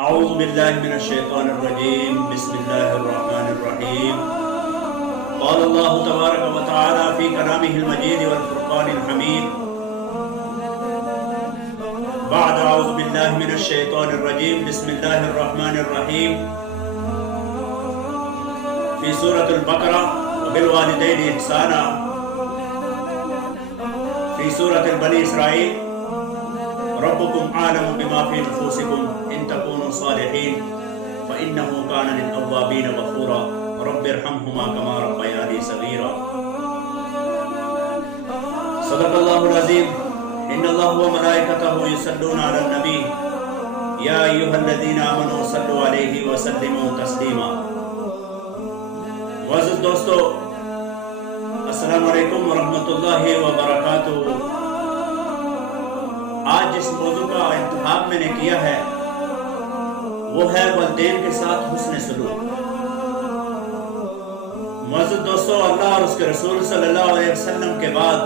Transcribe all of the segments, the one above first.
اعوذ باللہ من الشیطان الرجیم بسم اللہ الرحمن الرحیم قال اللہ تبارک و تعالی فی کلامہ المجید والفرقان الحمید بعد اعوذ باللہ من الشیطان الرجیم بسم اللہ الرحمن الرحیم فی سورة البقرہ وبالوالدین احسانا فی سورة بنی اسرائیل ربكم عالم بما في نفوسكم إن تكونوا صالحين فإنه كان للأوابين غفورا رب ارحمهما كما ربياني صغيرا صدق الله العظيم إن الله وملائكته يصلون على النبي يا أيها الذين آمنوا صلوا عليه وسلموا تسليما معزز دوستو السلام علیکم ورحمۃ اللہ وبرکاتہ۔ آج جس موضوع کا انتخاب میں نے کیا ہے وہ ہے والدین کے ساتھ حسن سلوک۔ معزز دوستو، اللہ اور اس کے رسول صلی اللہ علیہ وسلم کے بعد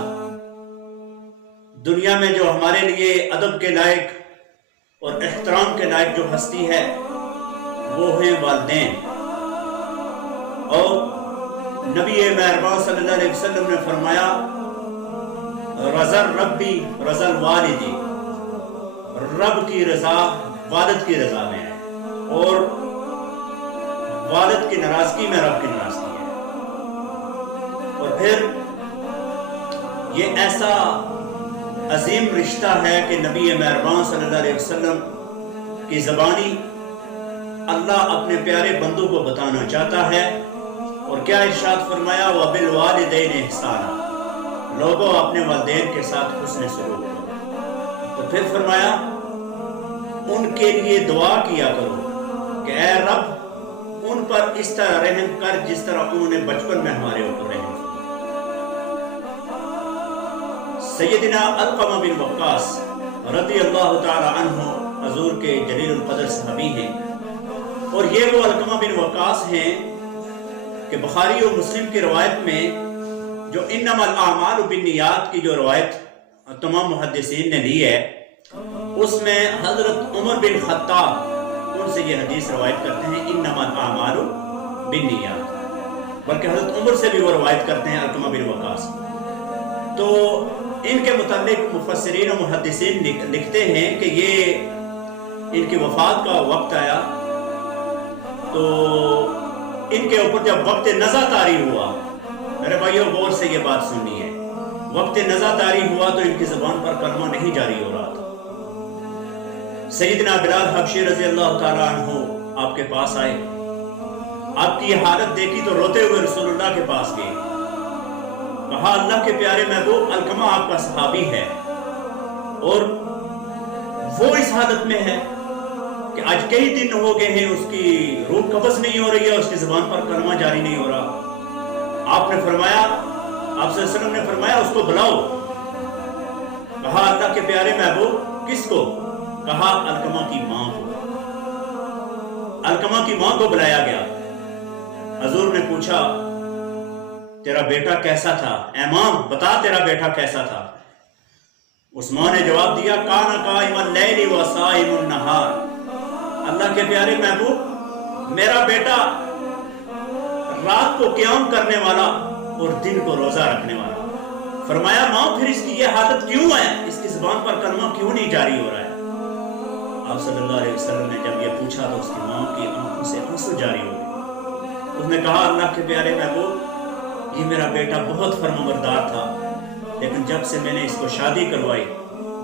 دنیا میں جو ہمارے لیے ادب کے لائق اور احترام کے لائق جو ہستی ہے وہ ہیں والدین۔ اور نبی مہربان صلی اللہ علیہ وسلم نے فرمایا رضا ربی رضا الوالدی، رب کی رضا والد کی رضا میں ہے اور والد کی ناراضگی میں رب کی ناراضگی ہے۔ اور پھر یہ ایسا عظیم رشتہ ہے کہ نبی مہربان صلی اللہ علیہ وسلم کی زبانی اللہ اپنے پیارے بندوں کو بتانا چاہتا ہے۔ اور کیا ارشاد فرمایا وبالوالدین احسانا، لوگوں اپنے والدین کے ساتھ حسن سلوک کرو۔ تو پھر فرمایا ان کے لیے دعا کیا کرو کہ اے رب ان پر اس طرح رحم کر جس طرح انہوں نے بچپن میں ہمارے اوپر رحم کیا۔ سیدنا علقمہ بن وقاص رضی اللہ تعالی عنہ حضور کے جلیل القدر صحابی ہیں، اور یہ وہ علقمہ بن وقاص ہیں کہ بخاری و مسلم کی روایت میں جو انما الاعمال بالنیات کی جو روایت تمام محدثین نے لی ہے اس میں حضرت عمر بن خطاب ان سے یہ حدیث روایت کرتے ہیں انما الاعمال بالنیات، بلکہ حضرت عمر سے بھی وہ روایت کرتے ہیں علقمہ بن وقاص۔ تو ان کے متعلق مفسرین و محدثین لکھتے ہیں کہ یہ ان کی وفات کا وقت آیا تو ان کے اوپر جب وقت نزا طاری ہوا، میرے بھائیوں غور سے یہ بات سننی ہے، وقت نزا طاری ہوا تو ان کی زبان پر کلمہ نہیں جاری ہو رہا تھا۔ سیدنا بلال حبشی رضی اللہ تعالیٰ عنہ آپ کے پاس آئے، آپ کی یہ حالت دیکھی تو روتے ہوئے رسول اللہ کے پاس گئے، کہا اللہ کے پیارے محبوب علقمہ آپ کا صحابی ہے اور وہ اس حالت میں ہے کہ آج کئی دن ہو گئے ہیں اس کی روح قبض نہیں ہو رہی ہے، اس کی زبان پر کلمہ جاری نہیں ہو رہا۔ آپ نے فرمایا، آپ صلی اللہ علیہ وسلم نے فرمایا اس کو بلاؤ۔ کہا اللہ کے پیارے محبوب کس کو؟ کہا علقمہ کی ماں کو۔ علقمہ کی ماں کو بلایا گیا، حضور نے پوچھا تیرا بیٹا کیسا تھا؟ اے ماں بتا تیرا بیٹا کیسا تھا؟ اس ماں نے جواب دیا کانا قائم اللیل وصائم النہار، اللہ کے پیارے محبوب میرا بیٹا رات کو قیام کرنے والا اور دن کو روزہ رکھنے والا۔ فرمایا ماں پھر اس کی یہ حالت کیوں ہے، اس کی زبان پر کلمہ کیوں نہیں جاری ہو رہا ہے؟ آپ صلی اللہ علیہ وسلم نے جب یہ پوچھا تو اس کی ماں کی آنکھوں سے آنسو جاری ہو گئے۔ اس نے کہا اللہ کے پیارے محبوب یہ میرا بیٹا بہت فرمانبردار تھا، لیکن جب سے میں نے اس کو شادی کروائی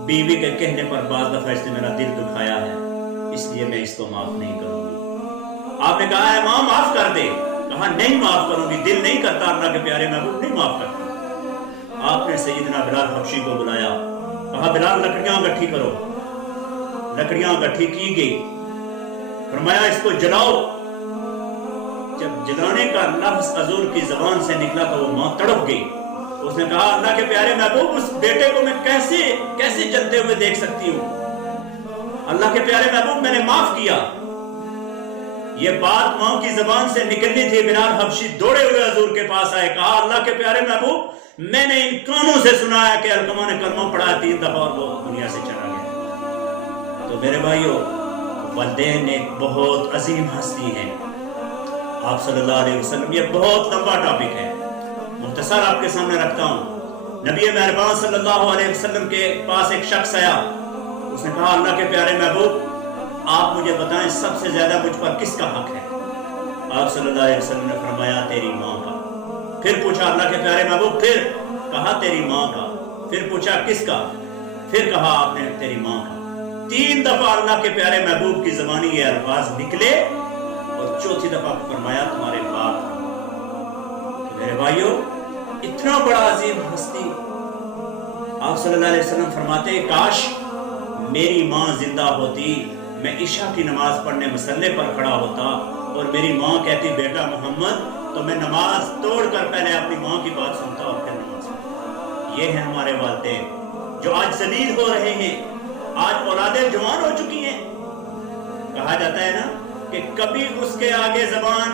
بیوی کے کہنے پر بعض دفعہ اس نے میرا دل دکھایا ہے، اس لیے میں اس کو معاف نہیں کروں گی۔ آپ نے کہا ہے ماں معاف کر دے، کہا نہیں معاف کروں گی، دل نہیں کرتا اللہ کے پیارے محبوب نہیں معاف کرتا۔ آپ نے سیدنا بلال حبشی کو بلایا، کہا بلال لکڑیاں گٹھی کرو۔ لکڑیاں گٹھی کی گئی، فرمایا اس کو جلاؤ۔ جب جلانے کا لفظ حضور کی زبان سے نکلا تو وہ ماں تڑپ گئی۔ اس نے کہا اللہ کے پیارے محبوب اس بیٹے کو میں کیسے جلتے ہوئے دیکھ سکتی ہوں؟ اللہ کے پیارے محبوب میں نے معاف کیا۔ یہ بات ماں کی زبان سے نکلنی تھی، بلال حبشی دوڑے ہوئے حضور کے پاس آئے، کہا اللہ کے پیارے محبوب میں نے ان کانوں سے سنا ہے کہ علقمہ نے کلمہ پڑھا 3 دفعہ اور وہ دنیا سے چلا گیا۔ تو میرے بھائیوں والدین ایک بہت عظیم ہستی ہیں آپ صلی اللہ علیہ وسلم. یہ بہت لمبا ٹاپک ہے, مختصر آپ کے سامنے رکھتا ہوں. نبی مہربان صلی اللہ علیہ وسلم کے پاس ایک شخص آیا. اس نے کہا اللہ کے پیارے محبوب آپ مجھے بتائیں سب سے زیادہ مجھ پر کس کا حق ہے؟ آپ صلی اللہ علیہ وسلم نے فرمایا تیری ماں کا. پھر پوچھا اللہ کے پیارے محبوب, پھر کہا تیری ماں کا. پھر پوچھا کس کا؟ پھر کہا آپ نے تیری ماں کا. 3 دفعہ اللہ کے پیارے محبوب کی زبانی یہ الفاظ نکلے اور چوتھی دفعہ فرمایا تمہارے باپ کا. تو میرے بھائیو, اتنا بڑا عظیم ہستی آپ صلی اللہ علیہ وسلم فرماتے کاش میری ماں زندہ ہوتی, میں عشاء کی نماز پڑھنے مصلی پر کھڑا ہوتا اور میری ماں کہتی بیٹا محمد, تو میں نماز توڑ کر پہلے اپنی ماں کی بات سنتا اور پھر نماز پڑھتا. یہ ہیں ہمارے والدین جو آج ذلیل ہو رہے ہیں, آج اولادیں جوان ہو چکی ہیں. کہا جاتا ہے نا کہ کبھی اس کے آگے زبان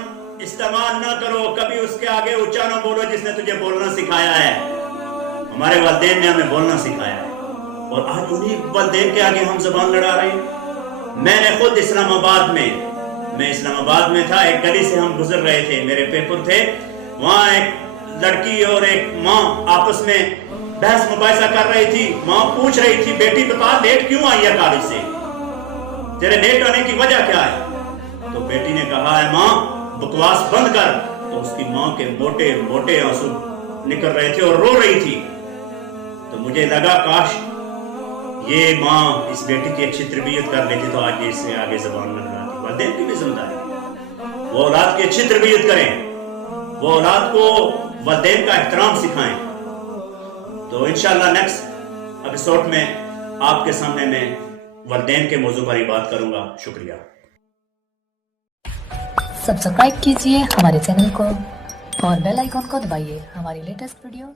استعمال نہ کرو, کبھی اس کے آگے اونچا نہ بولو جس نے تجھے بولنا سکھایا ہے. ہمارے والدین نے ہمیں بولنا سکھایا ہے اور آج انہی والدین کے آگے ہم زبان لڑا رہے ہیں. میں نے خود اسلام آباد میں تھا, ایک گلی سے ہم گزر رہے تھے, میرے پیپر تھے, وہاں ایک لڑکی اور ایک ماں آپس میں بحث مباحثہ کر رہی تھی. ماں پوچھ رہی تھی بیٹی بتا لیٹ کیوں آئی ہے کالج سے, تیرے لیٹ آنے کی وجہ کیا ہے؟ تو بیٹی نے کہا ہے ماں بکواس بند کر. تو اس کی ماں کے موٹے موٹے آنسو نکل رہے تھے اور رو رہی تھی. تو مجھے لگا کاش یہ ماں اس بیٹی کی اچھی تربیت کر لیتی تو آج اس سے آگے زبان نہ لگاتی. والدین کی بھی ذمہ داری, وہ اولاد کی اچھی تربیت کریں, وہ اولاد کو والدین کا احترام سکھائیں. تو انشاءاللہ نیکسٹ ایپیسوڈ میں آپ کے سامنے میں والدین کے موضوع پر ہی بات کروں گا. شکریہ. سبسکرائب کیجئے ہمارے چینل کو اور بیل آئیکن کو دبائیے ہماری لیٹسٹ ویڈیو